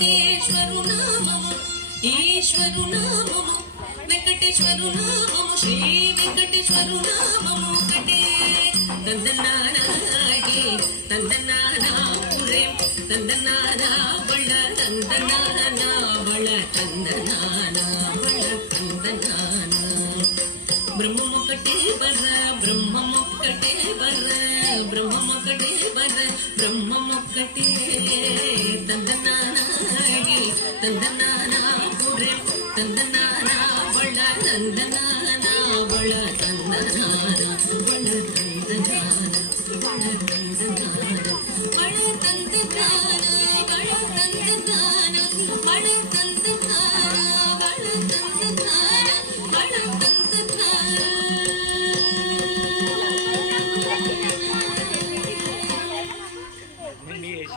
వెంకటేశ్వరు నామము ఈశ్వరు నామము వెంకటేశ్వరు నామము శ్రీ వెంకటేశ్వరు నామము ఒకటే తందనానాగే తందనానా పురే తందనానా బళ తందనానా బళ తందనానా బళ తందనానా బ్రహ్మమొక్కటే బర్ర బ్రహ్మమొక్కటే బర్ర బ్రహ్మమొక్కటే బర్ర బ్రహ్మమొక్కటే తందనానాగే తందనానా పురే తందనానా బళ తందనానా బళ తందనానా బళ తందనానా బళ తందనానా బళ తందనానా బళ తందనానా బళ తందనానా